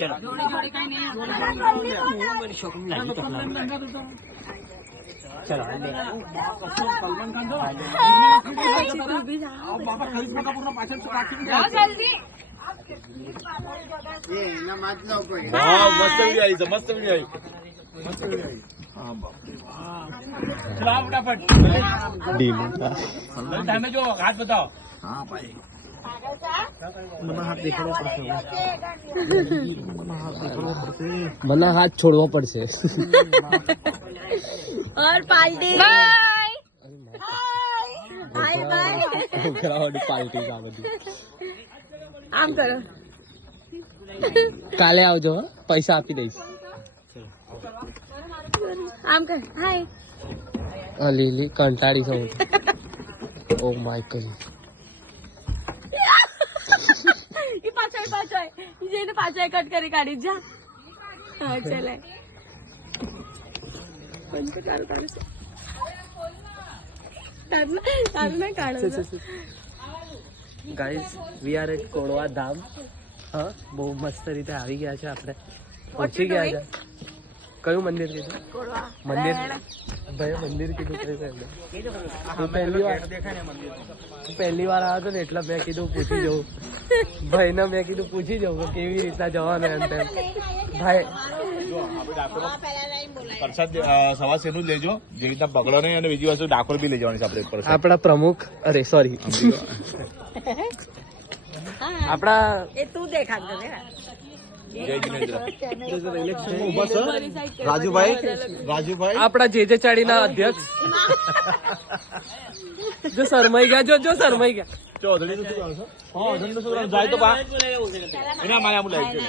જો હાથ બતાવો. મને હાથ છોડવો પડશે. और party bye bye bye party આ બધી આમ કરો. કાલે આવજો હો, પૈસા આપી દઈશ. આમ કર. હાય. લીલી કંટાળી છું. Oh my God. ये पाछळ जेने पाछळ कट કરી કાઢી જા. હા ચલે બંધ ચાલુ કરું છે. તારું ના કાઢો. ગાઈઝ વી આર એટ કોળવા ધામ. હા બહુ મસ્ત રીતે આવી ગયા છે આપણે. પહોંચી ગયા છે. કયું મંદિર કીધું? મંદિર ભાઈ મંદિર કીધું કયું? હું પહેલી વાર આવ્યો હતો ને એટલે મેં કીધું પૂછી જવું. ભાઈ ને મેં કીધું પૂછી જવું કે કેવી રીતના જવાનું એમ તેમ. ભાઈ પ્રસાદ સવાસેનું જ લેજો, જે રીતના બગડો નહીં, અને બીજી વસ્તુ ડાકોર બી લઈ જવાની છે આપણે પ્રસાદ. આપણા પ્રમુખ અરે સોરી આપણા એ તું દેખાતો છે. રાજુભાઈ આપણા જે ચાડીના અધ્યક્ષ જો શરમાઈ ગયા, જો શરમાઈ ગયા. ચૌધરી નું શું કરો છો? જાય તો એના મારે આમ લાવી